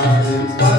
Bye.